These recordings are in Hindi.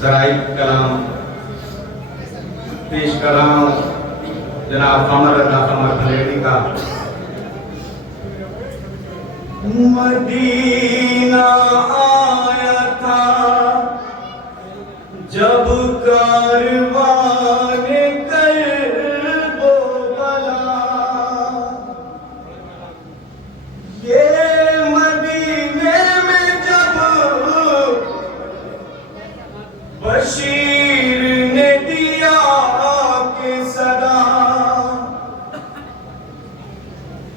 जराई कलाम पेश कर रहा हूँ जनाब कमर अल्लाह कमर खलेरी का। मदीना आया था जब कारवाने कर्बो बला, ये मदीने में जब बशीर ने दिया के सदा,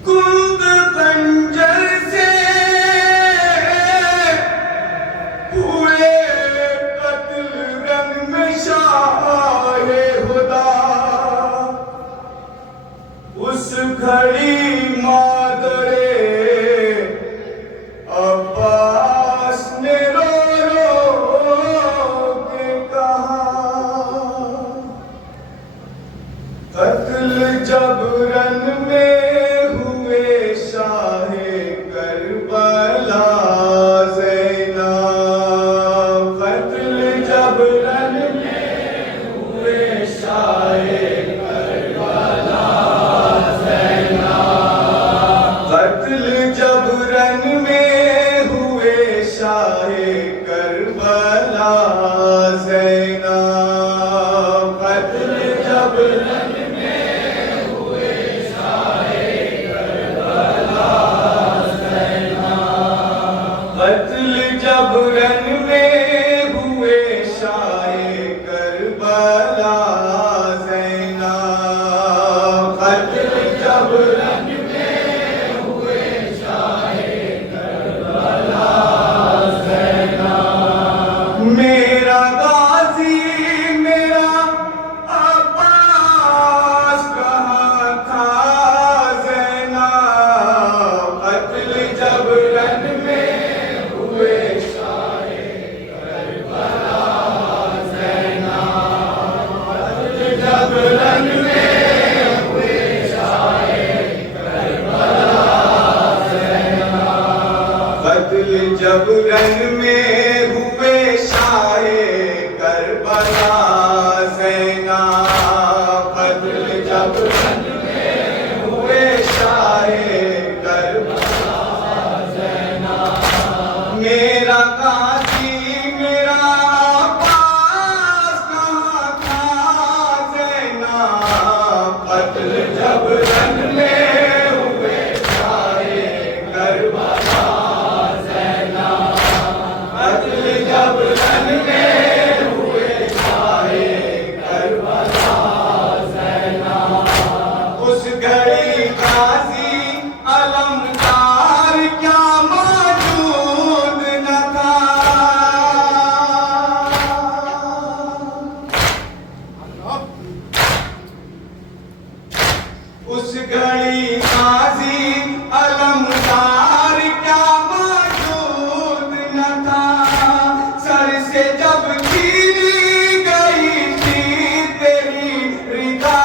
कुंद खंजर से हुए कत्ल रंग में शाहे खुदा, उस घड़ी मादरे अब्बास ने रो रो के कहा, कत्ल जबरन में हुए शाहे करबला ज़ैनब, कत्ल जबरन में हुए शाहे करबला ज़ैनब, कत्ल जबरन में हुए शाहे करबला ज़ैनब, कत्ल जबरन कत्ल जबरन में हुए शाहे करबला ज़ैनब, कत्ल जबरन में हुए शाहे करबला ज़ैनब, मेरा गाजी मेरा अब्बास कहाँ था ज़ैनब, कत्ल जबरन में कत्ल जबरन में हुए शाहे करबला ज़ैनब, कत्ल जबरन में हुए शाहे करबला ज़ैनब, मेरा काजी मेरा अब्बास कहाँ था ज़ैनब, कत्ल जबरन में हुए शाहे करबला, कत्ल जबरन में हुए शाहे करबला ज़ैनब, उस घड़ी गाज़ी अलमदार क्या मौजूद न था, उस घड़ी गाज़ी अलमदार क्या मौजूद न था, सर से जब छीनी गई थी तेरी रिदा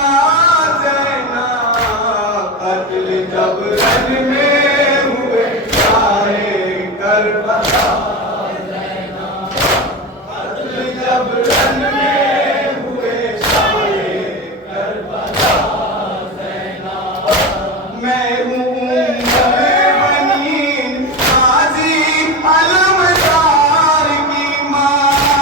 ज़ैनब, कत्ल जबरन में हुए शाहे करबला ज़ैनब, कत्ल जबरन में हुए शाहे करबला ज़ैनब, मैं हूँ बनीन गाज़ी अलमदार की माँ,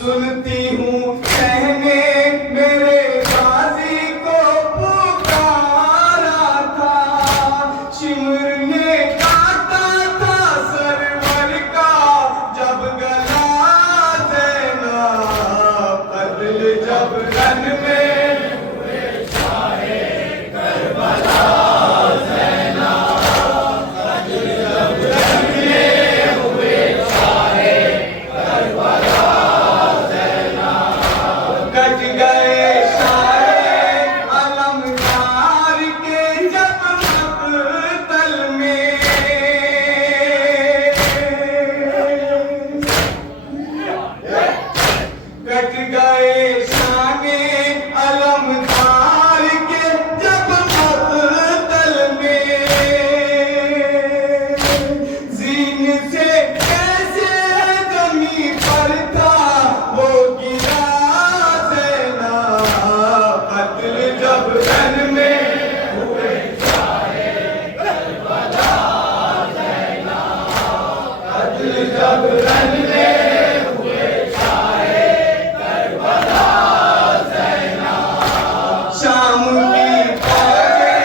सुनती हूँ कहने मेरे गाजी को पुकारा था, शिमर ने काटा था सरवर का जब गला देना, कत्ल जब रन में हुए शाहे करबला ज़ैना, कत्ल जब रन में हुए शाहे करबला ज़ैना, कट गए शाहे अलमदार के जब मक़तल में, कट गए शाने अलमदार के जब मक़तल में, ज़ीन से कैसे ज़मीं पर था वो गिरा ज़ैना, कत्ल जब रन में हुए शाहे करबला ज़ैना, कत्ल जब रन में हुए शाहे करबला ज़ैना, शाम की फौजें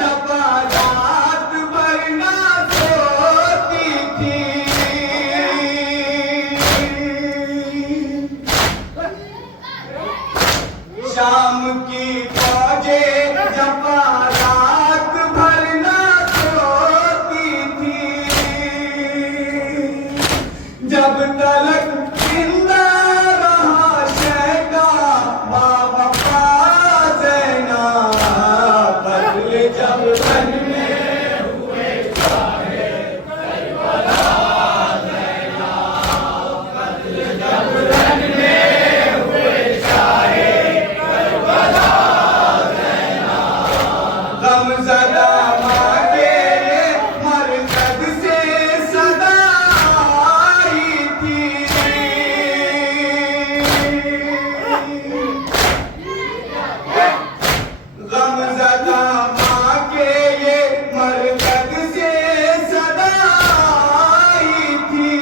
जब रात भर ना सोती थी, शाम की फौजें जब रात भर ना सोती थी, जब तलक जिंदा रहा शहदा बावफा ज़ैना, कत्ल जब रन में हुए शाहे करबला ज़ैना, कत्ल जब रन में हुए शाहे करबला ज़ैना, गमज़दा माँ के मरकज़ से सदा आई थी, गमज़दा माँ के ये मरकज़ से सदा आई थी,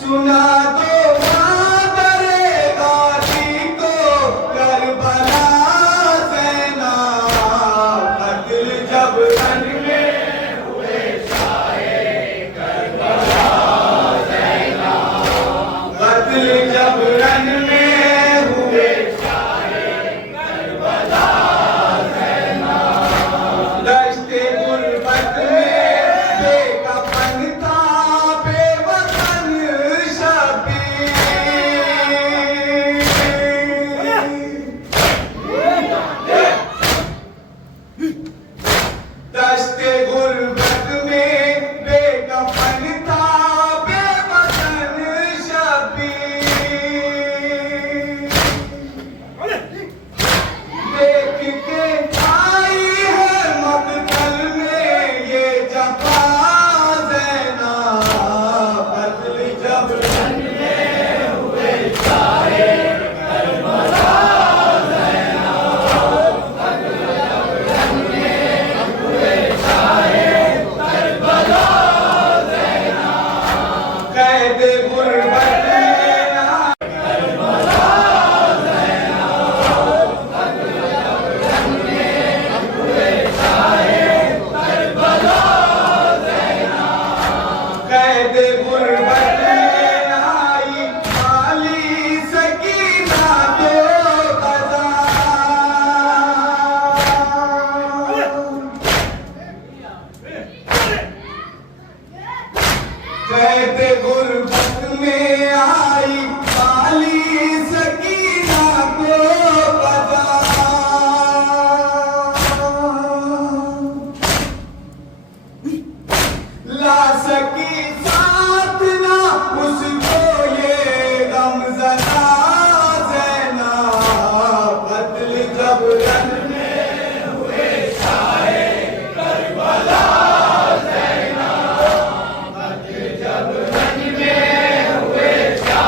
सुना दो मादरे गाजी को करबला ज़ैना, कत्ल जब रन में हुए शाहे करबला ज़ैना, कत्ल जब रन में हुए शाहे करबला ज़ैना, दश्ते गुर्बत में बेकफन था बेवतन शबीर, दश्ते गुर्बत में बेकफन था बेवतन शबीर, देख के आई है मक़तल में ये जफ़ा ज़ैना, कत्ल जब रन में हुए शाहे करबला ज़ैना, कत्ल जब रन में हुए शाहे करबला ज़ैना, कैद गुर्बत में आ करबला ज़ैना, कत्ल जब रन में हुए शाहे करबला ज़ैना, कैद गुर्बत में आई खाली सकीना दो क़ज़ा, कैद गुर्बत में आई खाली सकीना को क़ज़ा, ला सकी साथ ना उसको ये गमज़दा ज़ैना, कत्ल जब रन में हुए शाहे करबला ज़ैना, कत्ल जब रन में हुए शाहे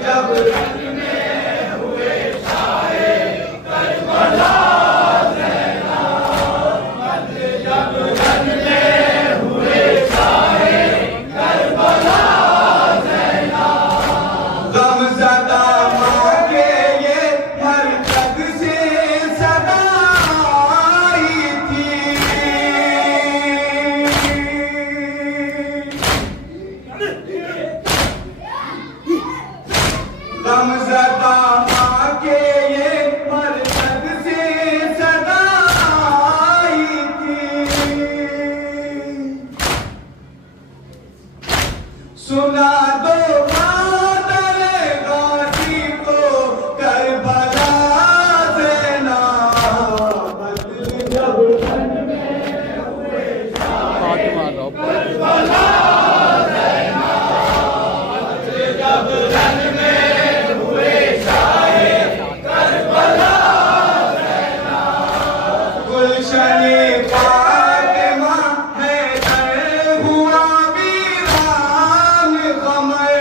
जब रन में हुए शाये करबला ज़ैना, मत जब रन में हुए शाये करबला ज़ैना। गमज़दा माँ के ये मरकज़ से सदा आई थी। गमज़दा माँ के ये मरकज़ से सदा आई थी। सुना दो मादर गाज़ी को करबला ज़ैना, बदल जब रन में हुए शाये करबला ज़ैना, बदल जब रन में हुए शाये करबला ज़ैना। गुलशन फातिमा हैदर हुआ वीरान क़मर।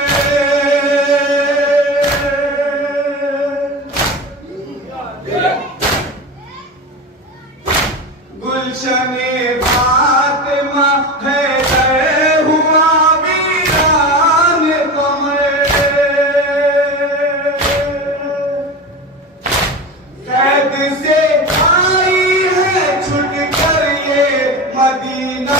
गुलशन फातिमा हैदर हुआ वीरान क़मर। कैद से आई है छुट कर ये मदीना